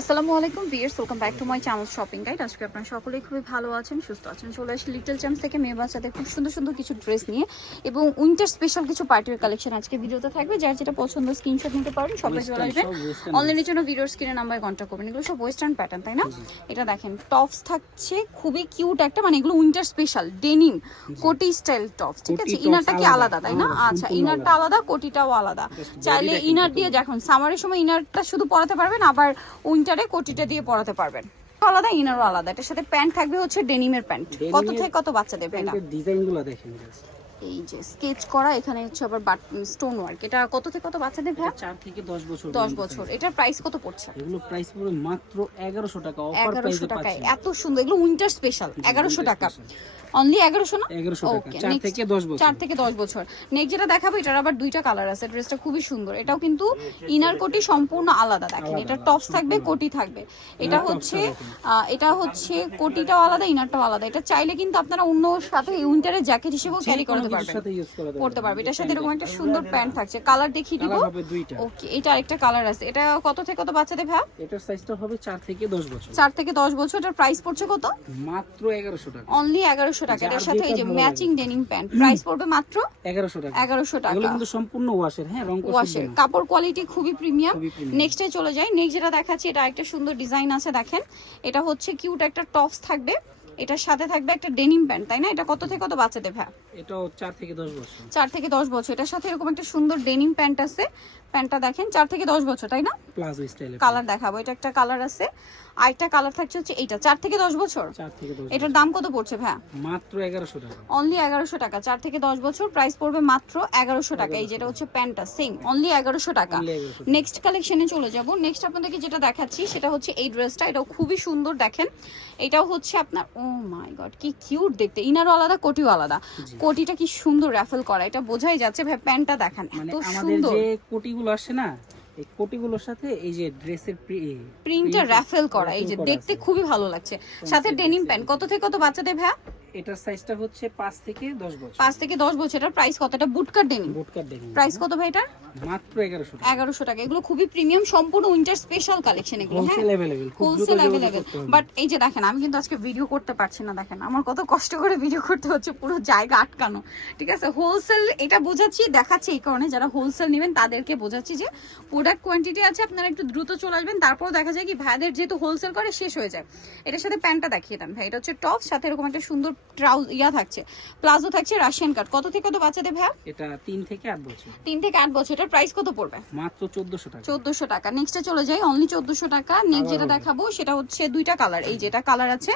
আসসালামু আলাইকুম viewers welcome back to my channel shopping guide আজকে আপনারা সকলেই খুবই ভালো আছেন সুস্থ আছেন। চলে আসি লিটল থেকে মেয়ে বাচ্চাদের খুব সুন্দর সুন্দর কিছু ড্রেস নিয়ে। এবং উইন্টার স্পেশাল কিছু পার্টির কালেকশন আজকে ভিডিওতে থাকবে। যার যেটা পছন্দ স্ক্রিনশট নিতে পারেন সবাই চলে আসবেন অনলাইনের জন্য ভিডিওর স্ক্রিনে নাম্বারে কন্ট্যাক্ট করবেন। এগুলো সব ওয়েস্টার্ন প্যাটার্ন তাই না? এটা দেখেন টপস থাকছে খুবই কিউট একটা মানে এগুলো উইন্টার স্পেশাল ডেনিম কোটি স্টাইল টপস ঠিক আছে? ইনারটা কি আলাদা। আলাদা তাই না? হ্যাঁ, আচ্ছা ইনারটা আলাদা। কোটিটাও আলাদা। চাইলে ইনার দিয়ে দেখুন সামারের সময় ইনারটা শুধু পরাতে পারবেন আবার উইন্টারে কোটিটা দিয়ে পরাতে পারবেন। আলাদা ইনারও আলাদা। এটার সাথে প্যান্ট থাকবে হচ্ছে ডেনিমের প্যান্ট কত থেকে কত বাচ্চাদের এটা প্যান্টের ডিজাইনগুলো দেখেন। এই যে স্কেচ করা এখানে হচ্ছে আবার স্টোন ওয়ার্ক এটা কত থেকে কত বাচ্চাদের ভাই? চার থেকে দশ বছর দশ পর্যন্ত বছর। এটার প্রাইস কত পড়ছে? এগুলো প্রাইস পড়বে মাত্র এগারোশো টাকা। অফার প্রাইসে পাচ্ছেন এত সুন্দর। এগুলো উইন্টার স্পেশাল এগারোশো winter টাকা। অনলি এগারোশো না? এগারোশো টাকা। Okay, চার থেকে দশ বছর। চার থেকে দশ বছর। নেক্সট যেটা দেখাবো এটার আবার দুইটা কালার আছে। ড্রেসটা খুবই সুন্দর। এটাও কিন্তু ইনার কোটি সম্পূর্ণ আলাদা। দেখেন এটা টপস থাকবে কোটি থাকবে। এটা হচ্ছে এটা হচ্ছে কোটিটাও আলাদা ইনারটাও আলাদা। এটা চাইলে কিন্তু আপনারা অন্য সাথে উইন্টারের জ্যাকেট হিসেবেও ক্যারি করতে পারবেন। করতে পারবে। এটার সাথে এরকম একটা সুন্দর প্যান্ট থাকছে। কালার দেখিয়ে দিব। ওকে এটা আরেকটা কালার আছে। এটা কত থেকে কত বাচ্চাদের ভাই? এটার সাইজটা হবে চার থেকে দশ বছর। চার থেকে দশ বছর। এটার প্রাইস পড়ছে কত? মাত্র এগারোশো টাকা। অনলি এগারোশো টাকা। যার এটার সাথে এই যে ম্যাচিং ডেনিম প্যান্ট প্রাইস পড়বে মাত্র এগারোশো টাকা। এগারোশো এগুলো কিন্তু সম্পূর্ণ ওয়াশের হ্যাঁ রং ওয়াশের কাপড় কোয়ালিটি খুবই প্রিমিয়াম নেক্সটে চলে যাই। নেক্সট যেটা দেখাচ্ছি এটা একটা সুন্দর ডিজাইন আছে দেখেন। এটা হচ্ছে কিউট একটা টপস থাকবে। এটার সাথে থাকবে একটা ডেনিম প্যান্ট তাই না? এটা কত থেকে কত বাচ্চাদের ভ্যা এটাও চার থেকে দশ বছর। চার থেকে দশ বছর। এটার সাথে এরকম একটা সুন্দর ডেনিম প্যান্ট আছে। প্যান্টটা দেখেন চার থেকে দশ বছর তাই না? প্লাজো স্টাইলের কালার দেখাবো। এটা একটা কালার আছে। আরেকটা কালার থাকছে হচ্ছে এইটা। চার থেকে দশ বছর? চার থেকে দশ এটার দাম কত পড়ছে ভ্যা মাত্র এগারোশো টাকা। অনলি এগারোশো টাকা। চার থেকে দশ বছর প্রাইস পড়বে মাত্র এগারোশো টাকা। এই যেটা হচ্ছে প্যান্টটা সেম অনলি এগারোশো টাকা। 1100 টাকা। নেক্সট কালেকশনে চলে যাব। নেক্সট আপনাদেরকে যেটা দেখাচ্ছি সেটা হচ্ছে এই ড্রেসটা এটাও খুবই সুন্দর দেখেন। এটাও হচ্ছে আপনার মাই গড কি কিউট দেখতে। ইনারও আলাদা কোটিও আলাদা। কোটিটা কি সুন্দর র্যাফেল করা। এটা বোঝাই যাচ্ছে ভাই প্যান্টটা দেখেন মানে এত সুন্দর। যে কোটিগুলো আসে না এই কোটিগুলোর সাথে এই যে ড্রেসের প্রিন্টটা র্যাফেল করা এই যে দেখতে খুবই ভালো লাগছে। সাথে ডেনিম প্যান্ট কত থেকে কত বাচ্চাদের ভাই এটার সাইজটা হচ্ছে পাঁচ থেকে দশ বছর। পাঁচ থেকে দশ বছর। এটার প্রাইস কতটা? বুটকার ডেনিম বোটকার দেখুন প্রাইস কত ভাই এটার? মাত্র এগারোশো টাকা। এগারোশো টাকা। এগুলো খুবই প্রিমিয়াম সম্পূর্ণ উইন্টার স্পেশাল কালেকশন এগুলো হ্যাঁ? হোলসেল অ্যাভেলেবেল হোলসেল হবে। বাট এই যে দেখেন আমি কিন্তু আজকে ভিডিও করতে পারছি না দেখেন। আমার কত কষ্ট করে ভিডিও করতে হচ্ছে পুরো জায়গা আটকানো। ঠিক আছে? হোলসেল এটা বোঝাচ্ছি দেখাচ্ছি এই কারণে। যারা হোলসেল নেবেন তাদেরকে বোঝাচ্ছি যে প্রোডাক্ট কোয়ান্টিটি আছে আপনারা একটু দ্রুত চলে আসবেন। তারপরও দেখা যায় কি ভাইদের যেহেতু হোলসেল করে শেষ হয়ে যায়। এটার সাথে প্যান্টটা দেখিয়ে দেন। ভাই এটা হচ্ছে টপ সাথে এরকম একটা সুন্দর ট্রাউজ ইয়া থাকছে প্লাজো থাকছে রাশিয়ান কাট কত থেকে কত বাচ্চাদের ভাই? এটা তিন থেকে আট বছর। তিন থেকে আট বছর। এটার প্রাইস কত পড়বে? মাত্র চোদ্দশো টাকা। চোদ্দশো টাকা। নেক্সটে চলে যাই অনলি চোদ্দশো টাকা। নেক্সট যেটা দেখাবো সেটা হচ্ছে দুইটা কালার এই যেটা কালার আছে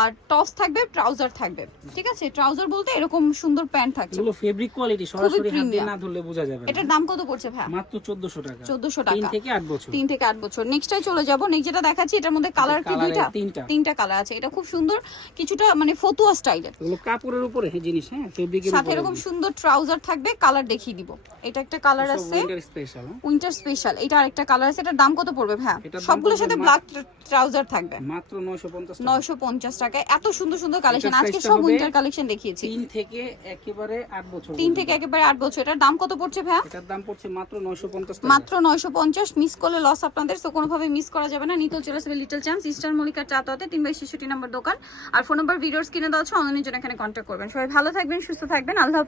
আর টপস থাকবে ট্রাউজার থাকবে। ঠিক আছে? ট্রাউজার বলতে এরকম সুন্দর প্যান্ট থাকছে। এগুলো ফেব্রিক কোয়ালিটি সরাসরি হাত না ধরলে বোঝা যাবে এটার দাম কত পড়ছে ভাই? মাত্র চোদ্দশো টাকা। 1400 তিন টাকা। থেকে আট বছর। থেকে বছর। নেক্সটে চলে যাব। নেক্সট যেটা দেখাচ্ছি এটার মধ্যে কালার কি দুইটা। তিনটা। কালার আছে। এটা খুব সুন্দর। কিছুটা মানে ফতুয়া স্টাইলের এগুলো কাপড়ের উপরে হ্যাঁ জিনিস হ্যাঁ? ফেব্রিকের সাথে এরকম সুন্দর ট্রাউজার থাকবে কালার দেখিয়ে দিব। এটা একটা কালার আছে। স্পেশাল উইন্টার স্পেশাল এটা আরেকটা কালার আছে। এটার দাম কত পড়বে ভাই সবগুলোর সাথে ব্ল্যাক ট্রাউজার থাকবে। মাত্র নয়শো পঞ্চাশ নয়শো পঞ্চাশ টাকায় এত সুন্দর সুন্দর কালেকশন আজকে সব উইন্টার কালেকশন দেখিয়েছি। তিন থেকে একেবারে আট বছর তিন থেকে একেবারে আট বছর। এটার দাম কত পড়ছে ভাইয়া? এটার দাম পড়ছে মাত্র নয়শো পঞ্চাশ মাত্র নয়শো পঞ্চাশ। মিস করলে লস আপনাদের তো কোনোভাবে মিস করা যাবে না। নিতল চলে আসবে লিটল চান্স ইস্টার মলিকার চাতাতে তিন বাই ছেষট্টি নম্বর দোকান। আর ফোন নাম্বার কিনে দেওয়া আছে অনলাইনের জন্য এখানে কন্ট্যাক্ট করবেন। সবাই ভালো থাকবেন সুস্থ থাকবেন। আল্লাহ